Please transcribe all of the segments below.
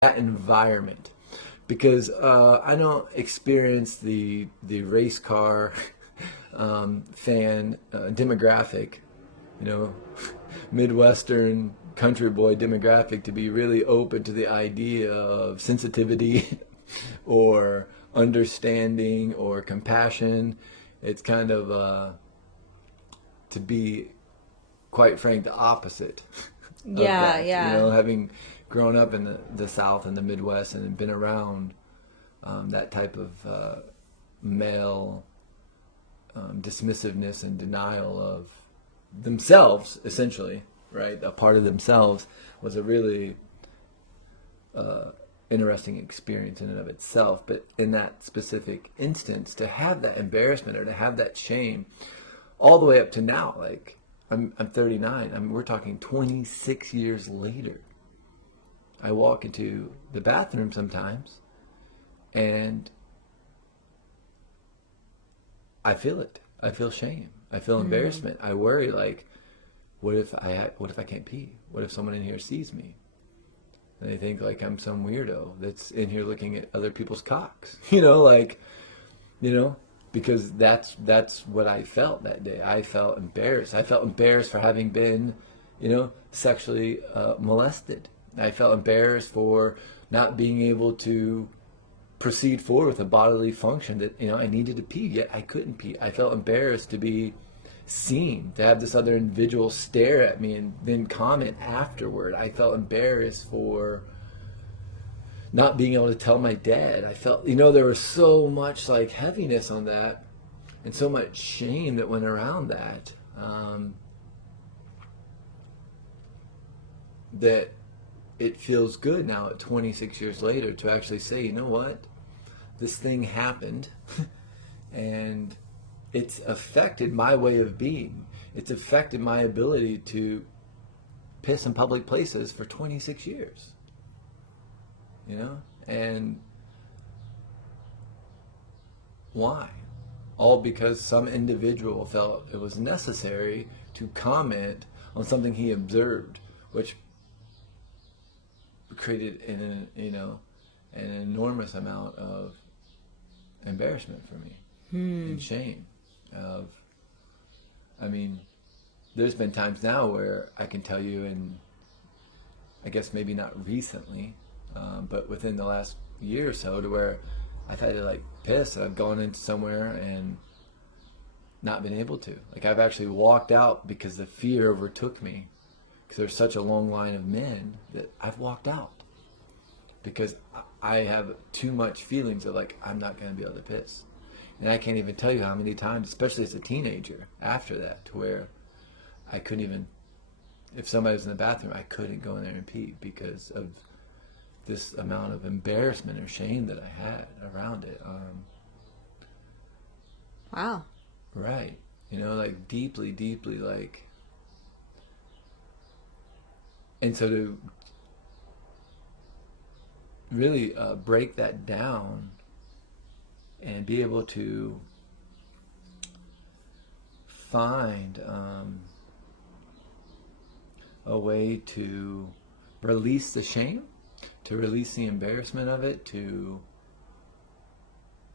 that environment, because I don't experience the race car fan demographic, you know, Midwestern country boy demographic to be really open to the idea of sensitivity or understanding or compassion. It's kind of to be quite frank, the opposite of Yeah, that. You yeah. know, having grown up in the South and the Midwest and been around that type of male dismissiveness and denial of themselves, essentially, right? A part of themselves was a really interesting experience in and of itself. But in that specific instance, to have that embarrassment or to have that shame, all the way up to now, like I'm 39. I mean, we're talking 26 years later. I walk into the bathroom sometimes, and I feel it. I feel shame. I feel Mm. embarrassment. I worry, like, what if I can't pee? What if someone in here sees me? And they think like I'm some weirdo that's in here looking at other people's cocks. You know, because that's what I felt that day. I felt embarrassed. I felt embarrassed for having been, sexually molested. I felt embarrassed for not being able to proceed forward with a bodily function that I needed to pee, yet I couldn't pee. I felt embarrassed to be seen, to have this other individual stare at me and then comment afterward. I felt embarrassed for not being able to tell my dad. I felt, there was so much like heaviness on that and so much shame that went around that, that it feels good now at 26 years later to actually say, you know what? This thing happened and it's affected my way of being. It's affected my ability to piss in public places for 26 years, And why? All because some individual felt it was necessary to comment on something he observed, which created an enormous amount of embarrassment for me Hmm. and shame. Of, I mean, there's been times now where I can tell you, and I guess maybe not recently, but within the last year or so, to where I've had to like piss. I've gone into somewhere and not been able to. Like I've actually walked out because the fear overtook me. Because there's such a long line of men that I've walked out because I have too much feelings of like I'm not going to be able to piss. And I can't even tell you how many times, especially as a teenager, after that, to where I couldn't even, if somebody was in the bathroom, I couldn't go in there and pee because of this amount of embarrassment or shame that I had around it. Wow. Right. Like deeply, deeply, like, and so to really break that down and be able to find a way to release the shame, to release the embarrassment of it, to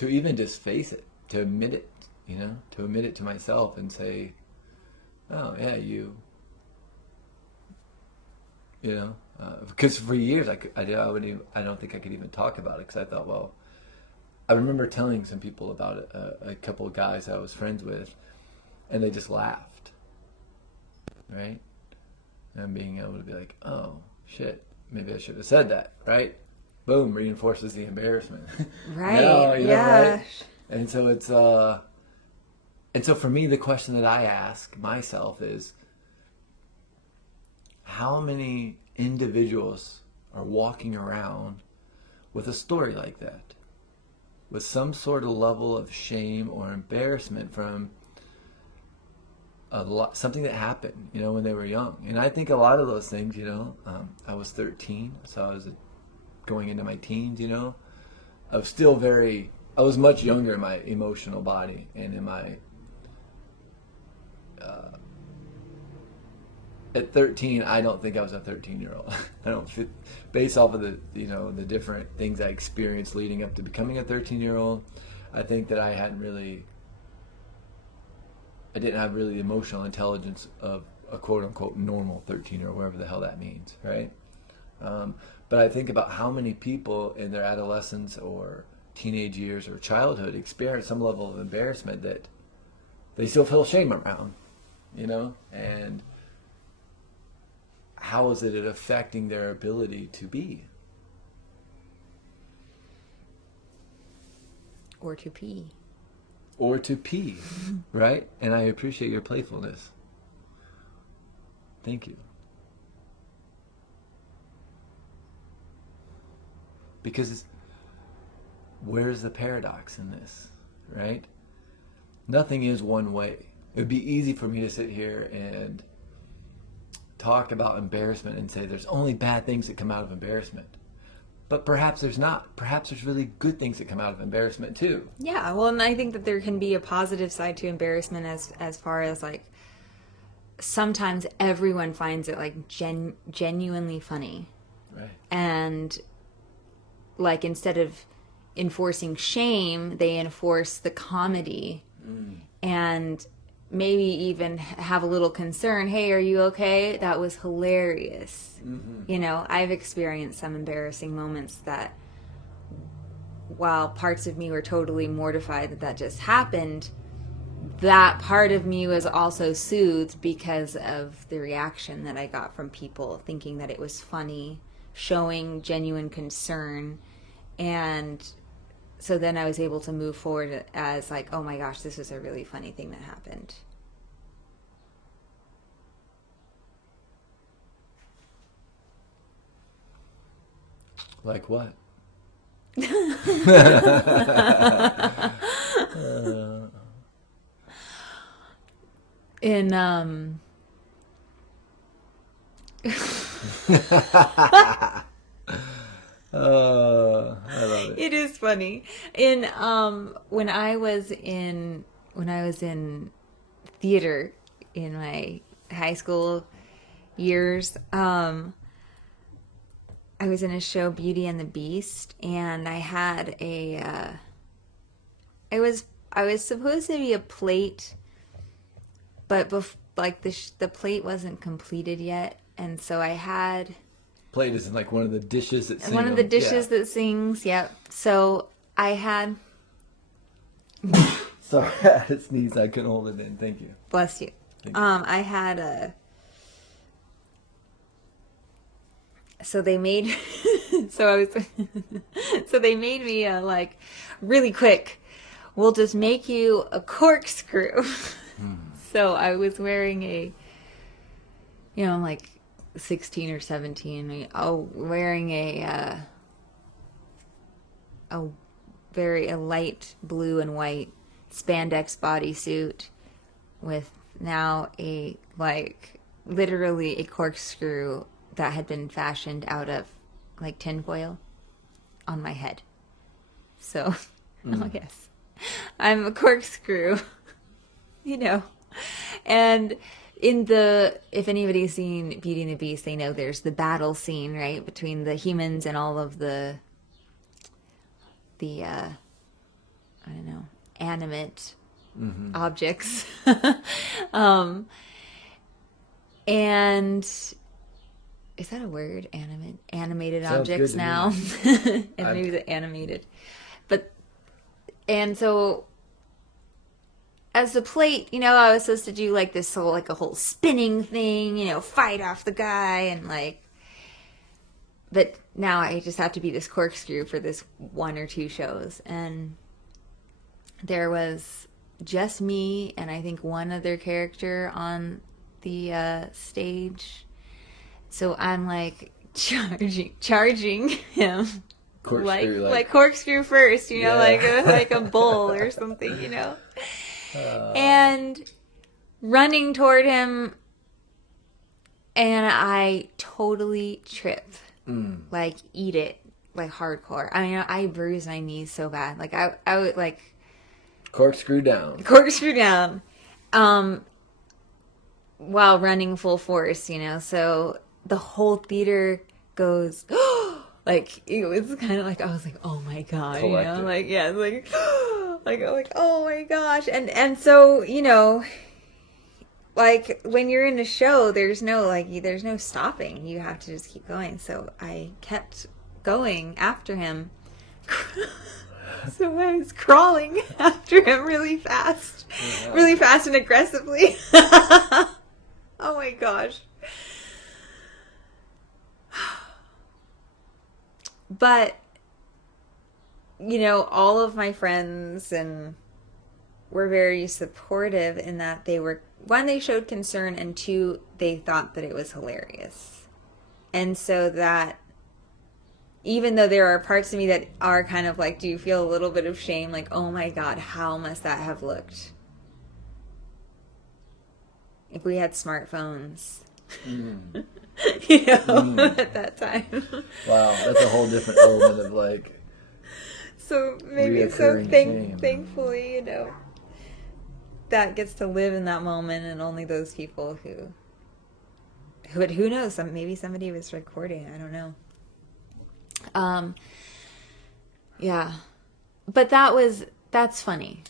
even just face it, to admit it, to admit it to myself and say, oh yeah, because for years I don't think I could even talk about it because I thought, well, I remember telling some people about it, a couple of guys I was friends with, and they just laughed, right? And being able to be like, oh shit, maybe I should have said that, right? Boom, reinforces the embarrassment. Right. No, right? Yeah. And so and so for me, the question that I ask myself is, how many individuals are walking around with a story like that, with some sort of level of shame or embarrassment from something that happened, when they were young. And I think a lot of those things, I was 13, so I was going into my teens, I was still I was much younger in my emotional body and in my at 13, I don't think I was a 13-year-old. I don't fit, based off of the, the different things I experienced leading up to becoming a 13-year-old. I think that I didn't have really the emotional intelligence of a quote unquote normal 13-year-old, whatever the hell that means, right? But I think about how many people in their adolescence or teenage years or childhood experience some level of embarrassment that they still feel shame around, and how is it affecting their ability to be? Or to pee. Or to pee, right? And I appreciate your playfulness. Thank you. Because where's the paradox in this, right? Nothing is one way. It would be easy for me to sit here and talk about embarrassment and say there's only bad things that come out of embarrassment. But perhaps there's not. Perhaps there's really good things that come out of embarrassment too. Yeah, well, and I think that there can be a positive side to embarrassment as far as like sometimes everyone finds it like genuinely funny. Right. And like instead of enforcing shame, they enforce the comedy. And maybe even have a little concern. Hey, are you okay? That was hilarious. I've experienced some embarrassing moments that while parts of me were totally mortified that just happened, that part of me was also soothed because of the reaction that I got from people thinking that it was funny, showing genuine concern. And so then I was able to move forward as like, oh my gosh, this was a really funny thing that happened. Like what? In I love it. It is funny. In when I was in theater in my high school years, I was in a show, Beauty and the Beast, and I had I was supposed to be a plate, but the plate wasn't completed yet, and so I had. Plate isn't like one of the dishes that sings. One of the dishes that sings, yep. So I had. Sorry, I had a sneeze. I couldn't hold it in. Thank you. Bless you. I had a. So they made. So they made me like really quick. We'll just make you a corkscrew. So I was wearing a. Like 16 or 17, wearing a light blue and white spandex bodysuit with now literally a corkscrew that had been fashioned out of like tinfoil on my head. So, oh yes, I'm a corkscrew, and if anybody's seen Beauty and the Beast, they know there's the battle scene, right, between the humans and all of the I don't know, animate objects. And is that a word? Animated Sounds objects now. And maybe the animated. And so as the plate, I was supposed to do like this whole, like a whole spinning thing, fight off the guy and but now I just have to be this corkscrew for this one or two shows. And there was just me and I think one other character on the stage. So I'm like charging him. Corkscrew, like corkscrew first, like a bull or something, and running toward him, and I totally trip, like eat it, like hardcore. I mean, I bruised my knees so bad, like I would like corkscrew down. while running full force, you know. So the whole theater goes, like, it was kind of like, I was like, oh my God, you know, Collective. like, yeah, like, like, oh my gosh. And so, you know, like when you're in a show, there's no stopping. You have to just keep going. So I kept going after him. So I was crawling after him really fast and aggressively. Oh my gosh. But, you know, all of my friends and were very supportive in that they were, one, they showed concern, and two, they thought that it was hilarious. And so that, even though there are parts of me that are kind of like, do you feel a little bit of shame? Like, oh my God, how must that have looked if we had smartphones? Mm. You know, at that time. Wow, that's a whole different element of like. So maybe shame. thankfully, you know, that gets to live in that moment, and only those people who knows, maybe somebody was recording, I don't know. Yeah, but that's funny.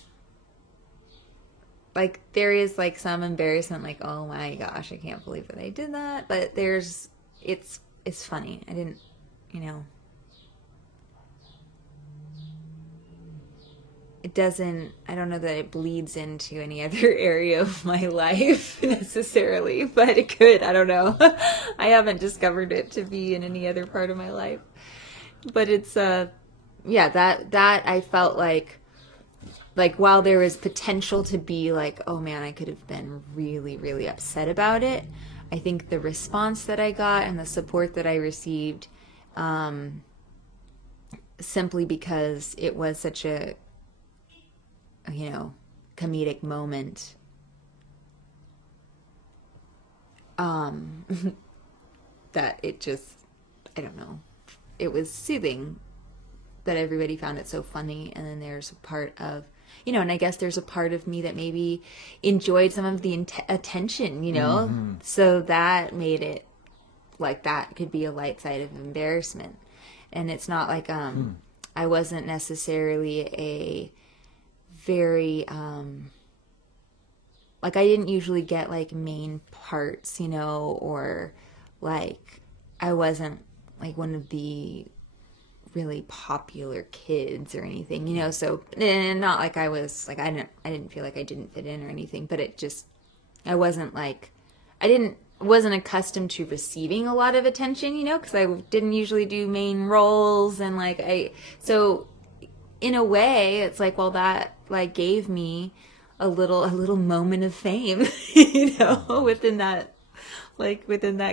Like, there is like some embarrassment, like, oh my gosh, I can't believe that I did that. But it's funny. I didn't, you know, it doesn't, I don't know that it bleeds into any other area of my life necessarily, but it could. I don't know. I haven't discovered it to be in any other part of my life. But it's, yeah, that I felt like while there was potential to be like, oh man, I could have been really, really upset about it, I think the response that I got and the support that I received, simply because it was such a, you know, comedic moment, that it just, I don't know, it was soothing that everybody found it so funny. And then there's a part of, you know, and I guess there's a part of me that maybe enjoyed some of the attention, you know, so that made it like that could be a light side of embarrassment. And it's not like, I wasn't necessarily a very, like, I didn't usually get like main parts, you know, or like I wasn't like one of the really popular kids or anything, you know. So, and not like I was like, I didn't feel like I didn't fit in or anything, but it just, I wasn't like, wasn't accustomed to receiving a lot of attention, you know, because I didn't usually do main roles. And like, so in a way it's like, well, that like gave me a little moment of fame, you know, within that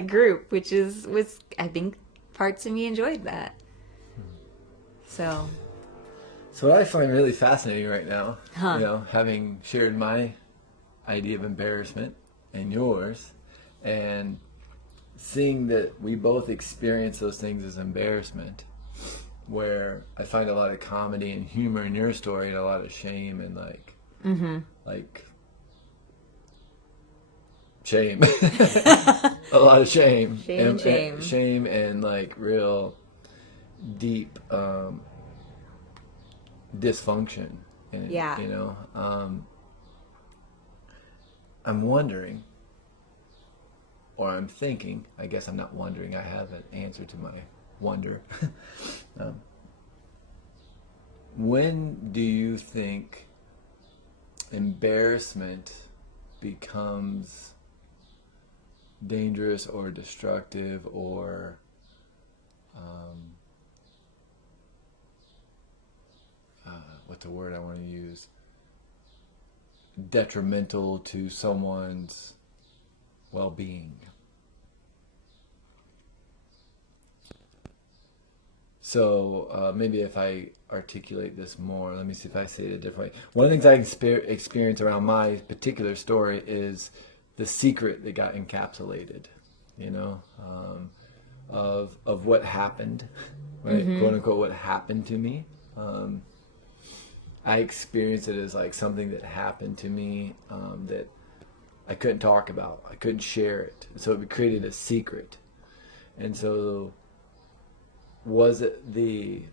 group, which was, I think parts of me enjoyed that. So what I find really fascinating right now, Huh. you know, having shared my idea of embarrassment and yours, and seeing that we both experience those things as embarrassment, where I find a lot of comedy and humor in your story and a lot of shame and like shame. A lot of shame. Shame. Shame and like real deep dysfunction. And, Yeah. you know, I'm wondering, or I'm thinking, I guess I'm not wondering, I have an answer to my wonder. When do you think embarrassment becomes dangerous or destructive or what's the word I want to use? Detrimental to someone's well-being? So maybe if I articulate this more, let me see if I say it a different way. One of the things I experience around my particular story is the secret that got encapsulated, you know, of what happened, right? Quote unquote, what happened to me. I experience it as like something that happened to me that I couldn't talk about. I couldn't share it. So it created a secret. And so was it the